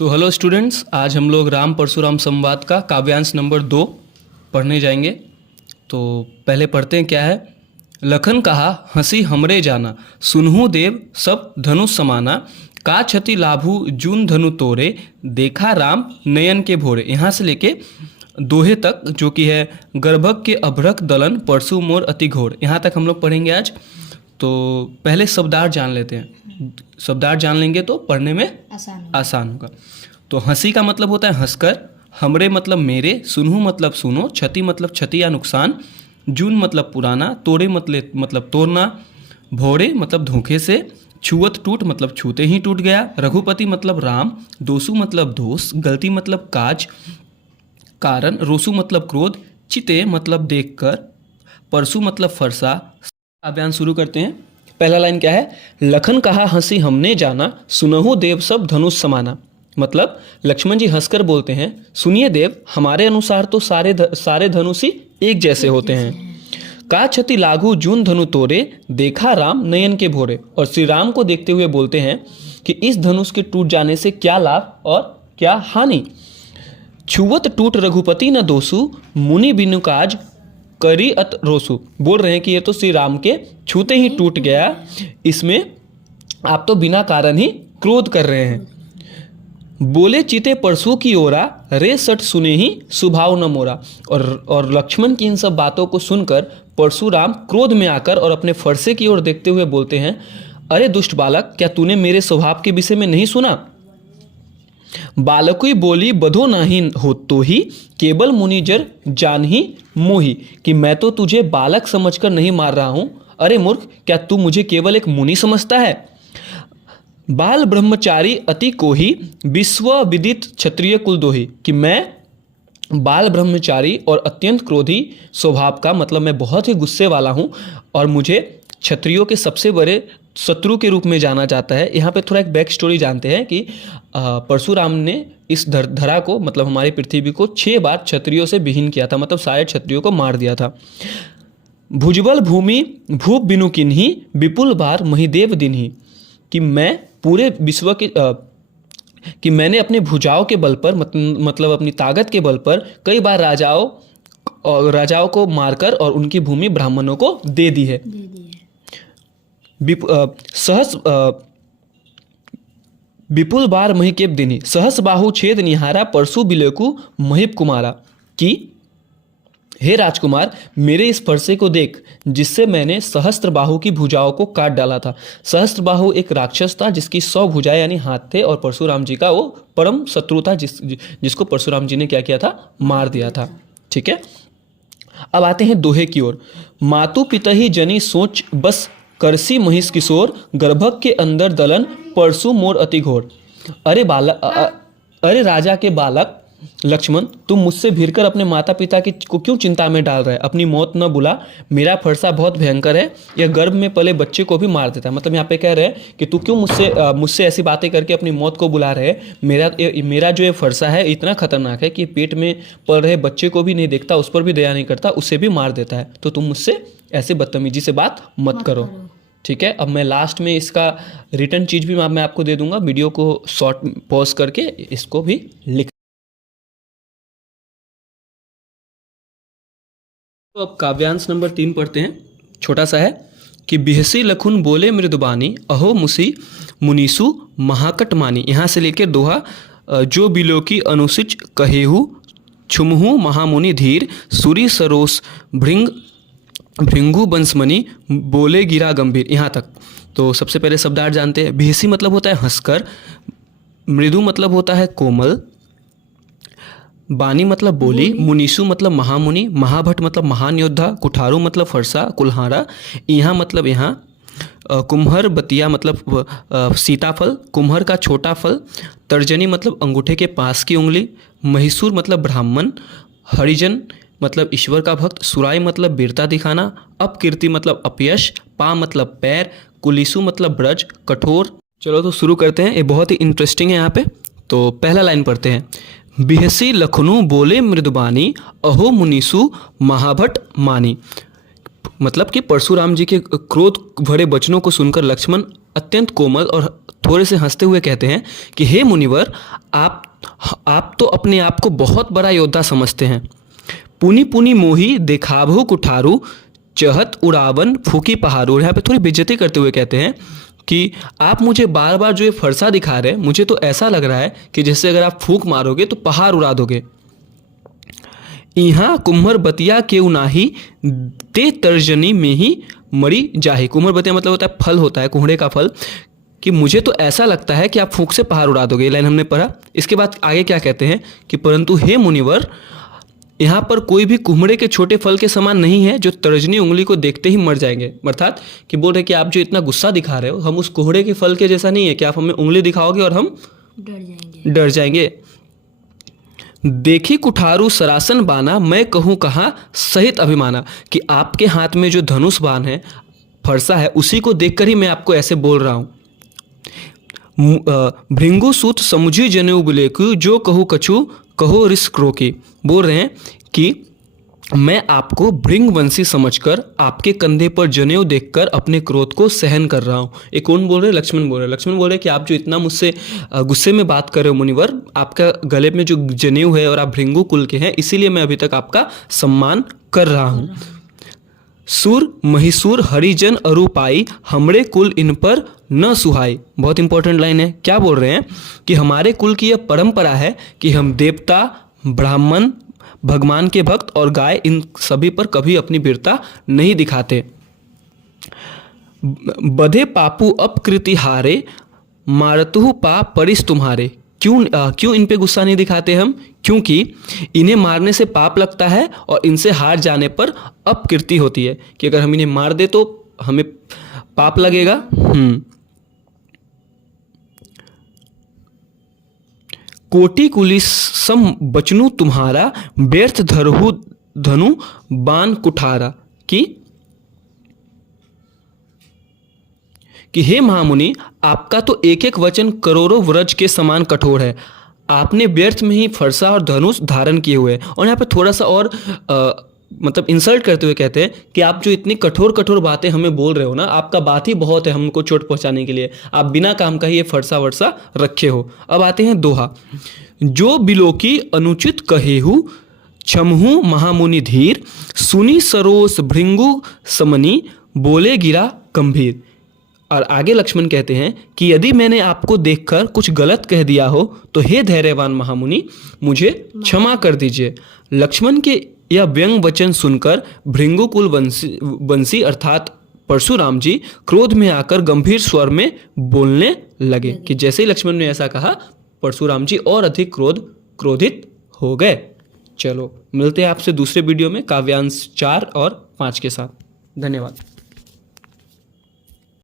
Hello students, आज हम लोग राम परशुराम संवाद का काव्यांश नंबर 2 पढ़ने जाएंगे। तो पहले पढ़ते हैं क्या है। लखन कहा हंसी हमरे जाना, सुनहु देव सब धनुष समाना, का क्षति लाभु जून धनु तोरे, देखा राम नयन के भोरे। यहाँ से लेके दोहे तक जो कि है गर्भक के अभ्रक दलन परशु मोर अति घोर, यहाँ तक हम लोग पढ़ेंगे आज। तो पहले शब्दार्थ जान लेते हैं। शब्दार्थ जान लेंगे तो पढ़ने में आसान होगा। तो हंसी का मतलब होता है हंसकर, हमरे मतलब मेरे, सुनहु मतलब सुनो, क्षति मतलब क्षति या नुकसान, जून मतलब पुराना, तोड़े मतलब तोड़ना, भोरे मतलब धोखे से, छुअत टूट मतलब छूते ही टूट गया, रघुपति मतलब राम, दोषु मतलब दोष, गलती मतलब काज कारण, रोसु मतलब क्रोध, चिते मतलब देखकर, परसु मतलब फरसा। काव्यांश शुरू करते हैं। पहला लाइन क्या है। लखन कहा हंसी हमने जाना, सुनहु देव सब धनुष समाना। मतलब लक्ष्मण जी हंसकर बोलते हैं, सुनिए देव, हमारे अनुसार तो सारे धनुष ही एक जैसे होते हैं। का क्षति लागू जून धनु तोरे, देखा राम नयन के भोरे। और श्री राम को देखते हुए बोलते हैं कि इस धनुष के टूट जाने से क्या लाभ और क्या हानि। छुवत टूट रघुपति न दोषु, मुनि बिनु काज करी अत रोसु। बोल रहे हैं कि ये तो श्री राम के छूते ही टूट गया, इसमें आप तो बिना कारण ही क्रोध कर रहे हैं। बोले चिते परसु की ओरा, रे सट सुने ही सुभाव न मोरा। और लक्ष्मण की इन सब बातों को सुनकर परशुराम क्रोध में आकर और अपने फरसे की ओर देखते हुए बोलते हैं, अरे दुष्ट बालक, क्या तूने मेरे स्वभाव के विषय में नहीं सुना। बालकुई बोली बधो नहीं हो तो ही, केवल मुनिजर जान ही मोही। कि मैं तो तुझे बालक समझकर नहीं मार रहा हूं। अरे मूर्ख, क्या तू मुझे केवल एक मुनि समझता है। बाल ब्रह्मचारी अति कोही, विश्व विदित क्षत्रिय कुल दोही। कि मैं बाल ब्रह्मचारी और अत्यंत क्रोधी स्वभाव का, मतलब मैं बहुत ही गुस्से वाला हूं और मुझे क्षत्रियों के सबसे बड़े शत्रु के रूप में जाना जाता है। यहाँ पे थोड़ा एक बैक स्टोरी जानते हैं कि परशुराम ने इस धरा को, मतलब हमारी पृथ्वी को 6 बार क्षत्रियों से विहीन किया था, मतलब सारे क्षत्रियों को मार दिया था। भुजबल भूमि भूप बिनु किन्ही, विपुल भार महिदेव दिन्ही। कि मैं पूरे विश्व के कि मैंने अपने भुजाओं के बल पर, मतलब अपनी ताकत के बल पर कई बार राजाओं को मारकर और उनकी भूमि ब्राह्मणों को दे दी है। सहस विपुल बार महिकेब दिनी, सहस बाहु छेद निहारा, परसु बिलेकु महिप कुमारा। कि हे राजकुमार, मेरे इस फरसे को देख जिससे मैंने सहस्त्र बाहु की भुजाओं को काट डाला था। सहस्त्र बाहु एक राक्षस था जिसकी 100 भुजाएं यानी हाथ थे, और परशुराम जी का वो परम शत्रु था जिसको परशुराम जी ने क्या किया था, मार दिया था। ठीक है, अब आते हैं दोहे की ओर। मातु पिता ही जनी सोच बस, करसी महिष किशोर, गर्भक के अंदर दलन परसु मोर अति घोर। अरे अरे राजा के बालक लक्ष्मण, तुम मुझसे भिड़कर अपने माता पिता को क्यों चिंता में डाल रहे हैं। अपनी मौत न बुला, मेरा फरसा बहुत भयंकर है, यह गर्भ में पले बच्चे को भी मार देता है। मतलब यहाँ पे कह रहे हैं कि तू क्यों मुझसे ऐसी बातें करके अपनी मौत को बुला रहे हैं। मेरा जो ये फरसा है इतना खतरनाक है कि पेट में पल रहे बच्चे को भी नहीं देखता, उस पर भी दया नहीं करता, उसे भी मार देता है। तो तुम मुझसे ऐसे बदतमीजी से बात मत करो। ठीक है, अब मैं लास्ट में इसका रिटर्न चीज भी मैं आपको दे दूंगा। वीडियो को शॉर्ट पॉज करके इसको भी लिख। तो अब काव्यांश नंबर 3 पढ़ते हैं। छोटा सा है कि बिहसी लखुन बोले मृदुबानी, अहो मुसी मुनीसु महाकट मानी। यहाँ से लेकर दोहा। जो बिलो की अनुसिच कहेहु, छुमहु महामुनि धीर, सुरी सरोस भृंगु बंसमणि, बोले गिरा गंभीर। यहाँ तक। तो सबसे पहले शब्दार्थ जानते हैं। बिहसी मतलब होता है हंसकर, मृदु मतलब होता है कोमल, बानी मतलब बोली, मुनीसु मतलब महामुनि, महाभट मतलब महान योद्धा, कुठारू मतलब फरसा कुल्हारा, यहाँ मतलब यहाँ, कुम्हर बतिया मतलब सीताफल, कुम्हर का छोटा फल, तर्जनी मतलब अंगूठे के पास की उंगली, महिसूर मतलब ब्राह्मण, हरिजन मतलब ईश्वर का भक्त, सुराई मतलब वीरता दिखाना, अपकीर्ति मतलब अपयश, पा मतलब पैर, कुलिसु मतलब ब्रज कठोर। चलो तो शुरू करते हैं, ये बहुत ही इंटरेस्टिंग है यहाँ पे। तो पहला लाइन पढ़ते हैं। बिहसी लखनू बोले मृदुबानी, अहो मुनीसु महाभट मानी। मतलब कि परशुराम जी के क्रोध भरे वचनों को सुनकर लक्ष्मण अत्यंत कोमल और थोड़े से हंसते हुए कहते हैं कि हे मुनिवर, आप तो अपने आप को बहुत बड़ा योद्धा समझते हैं। पुनी पुनी मोही देखाभो कुठारू, चहत उड़ावन फूकी पहाड़ू। यहाँ पे थोड़ी बेइज्जती करते हुए कहते हैं कि आप मुझे बार बार जो ये फरसा दिखा रहे हैं, मुझे तो ऐसा लग रहा है कि जैसे अगर आप फूंक मारोगे तो पहाड़ उड़ा दोगे। यहाँ कुम्हर बतिया केउ नाही, ते तर्जनी में ही मरी जाही। कुम्हर बतिया मतलब होता है फल, होता है कुहड़े का फल, कि मुझे तो ऐसा लगता है कि आप फूंक से पहाड़ उड़ा दोगे। ये लाइन हमने पढ़ा। इसके बाद आगे क्या कहते हैं कि परंतु हे मुनिवर, यहाँ पर कोई भी कुम्हड़े के छोटे फल के समान नहीं है जो तर्जनी उंगली को देखते ही मर जाएंगे। अर्थात कि बोल रहे कि आप जो इतना गुस्सा दिखा रहे हो, हम उस कोहड़े के फल के जैसा नहीं है कि आप हमें उंगली दिखाओगे और हम डर जाएंगे। देखी कुठारू सरासन बाना, मैं कहूँ कहाँ सहित अभिमाना। कि आपके हाथ में जो धनुष बाण है, फरसा है, उसी को देखकर ही मैं आपको ऐसे बोल रहा हूँ। भृंगु सूत समुझी जनेऊ बुलेकु, जो कहूँ कछु कहो रिस्क रोकी। बोल रहे हैं कि मैं आपको भृंगवंशी समझकर आपके कंधे पर जनेऊ देखकर अपने क्रोध को सहन कर रहा हूँ। ये कौन बोल रहे हैं? लक्ष्मण बोल रहे हैं। लक्ष्मण बोल रहे हैं कि आप जो इतना मुझसे गुस्से में बात कर रहे हो मुनिवर, आपका गले में जो जनेऊ है और आप भृंगु कुल के हैं, इसीलिए मैं अभी तक आपका सम्मान कर रहा हूँ। सुर महिसूर हरिजन अरूपाई, हमरे कुल इन पर न सुहाई। बहुत इंपॉर्टेंट लाइन है। क्या बोल रहे हैं कि हमारे कुल की यह परंपरा है कि हम देवता, ब्राह्मण, भगवान के भक्त और गाय, इन सभी पर कभी अपनी वीरता नहीं दिखाते। बधे पापू अपकृति हारे, मारतहु पा परिस तुम्हारे। क्यों इन पे गुस्सा नहीं दिखाते हम? क्योंकि इन्हें मारने से पाप लगता है और इनसे हार जाने पर अपकीर्ति होती है, कि अगर हम इन्हें मार दे तो हमें पाप लगेगा। कोटि कुलिस सम बचनु तुम्हारा, व्यर्थ धरहु धनु बाण कुठारा। कि हे महामुनि, आपका तो एक एक वचन करोड़ों व्रज के समान कठोर है। आपने व्यर्थ में ही फरसा और धनुष धारण किए हुए हैं। और यहाँ पे थोड़ा सा और मतलब इंसल्ट करते हुए कहते हैं कि आप जो इतनी कठोर कठोर बातें हमें बोल रहे हो ना, आपका बात ही बहुत है हमको चोट पहुंचाने के लिए, आप बिना काम का ही ये फरसा वर्सा रखे हो। अब आते हैं दोहा। जो बिलोकी अनुचित कहेहु, क्षमहु महामुनि धीर, सुनी सरोस भृंगु समनी, बोले गिरा गंभीर। और आगे लक्ष्मण कहते हैं कि यदि मैंने आपको देखकर कुछ गलत कह दिया हो तो हे धैर्यवान महामुनि, मुझे क्षमा कर दीजिए। लक्ष्मण के यह व्यंग वचन सुनकर भृंगुकुल वंशी अर्थात परशुराम जी क्रोध में आकर गंभीर स्वर में बोलने लगे। कि जैसे ही लक्ष्मण ने ऐसा कहा, परशुराम जी और अधिक क्रोधित हो गए। चलो मिलते हैं आपसे दूसरे वीडियो में काव्यांश 4 और 5 के साथ। धन्यवाद।